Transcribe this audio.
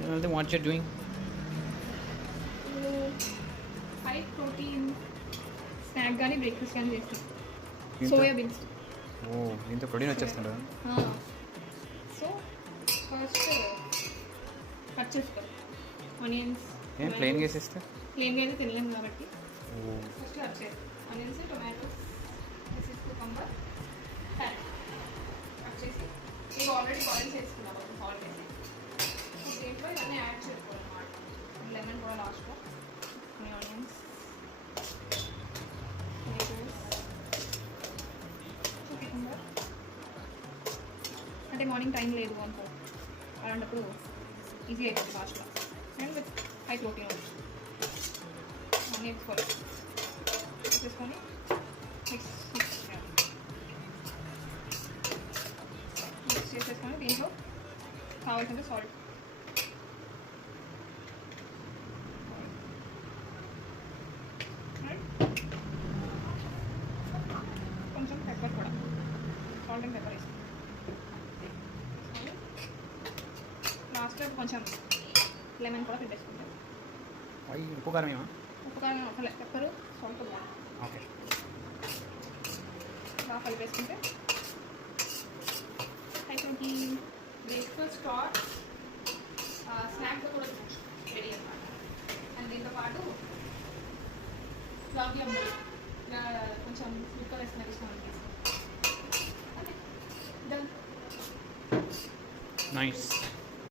Then what you're doing? High protein snack కానీ breakfast కానీ చేస్తాం. దీంతో- సోయా బీన్స్. ఓ దీంతో ప్రోటీన్ వచ్చేస్తుందా? సో ఫస్ట్ కట్ చేసుకో ఆనియన్స్. ఏం ప్లెయిన్గా వేసేస్తే? ప్లెయిన్గా అయితే తినలేము కాబట్టి ఓ ఫస్ట్ కట్ చేయాలి. Onions, tomatoes, cucumber, carrot cut చేసి ఇవి ఆల్రెడీ బాయిల్ చేసుకున్నాం సాల్ట్ వేసి. దీంట్లో ఇవన్నీ యాడ్ చేసుకోవాలన్నమాట. లెమన్ కూడా లాస్ట్లో. Onions, cucumber. అంటే మార్నింగ్ టైం లేదు అనుకో, అలాంటప్పుడు ఈజీ అయిపోతుంది లాస్ట్లో. అండ్ విత్ హై ప్రోటీన్ వచ్చి అన్నీ వేసుకోవాలి. వేసుకొని మిక్స్ చేసేసుకొని దీంట్లో కావాల్సిన సాల్ట్, కొంచెం పెప్పర్ కూడా, సాల్ట్ అండ్ పెప్పర్ వేసుకుంటాం. లాస్ట్లో కొంచెం లెమన్ కూడా పెట్టేసుకుంటాం. అవి ఉప్పు కారం ఏమా? ఉప్పుకారం ఒక పెప్పరు సాల్ట్ కూడా ఓకే. బాగా కలిపేసుకుంటే అయిపోయింది. బ్రేక్ఫాస్ట్ ఆర్ స్నాక్తో కూడా రెడీ అన్నమాట. అండ్ దీంతో పాటు గులాబ్ జామున్ కొంచెం స్వీట్గా వేసిన ఇష్టం అనిపిస్తుంది. నైస్.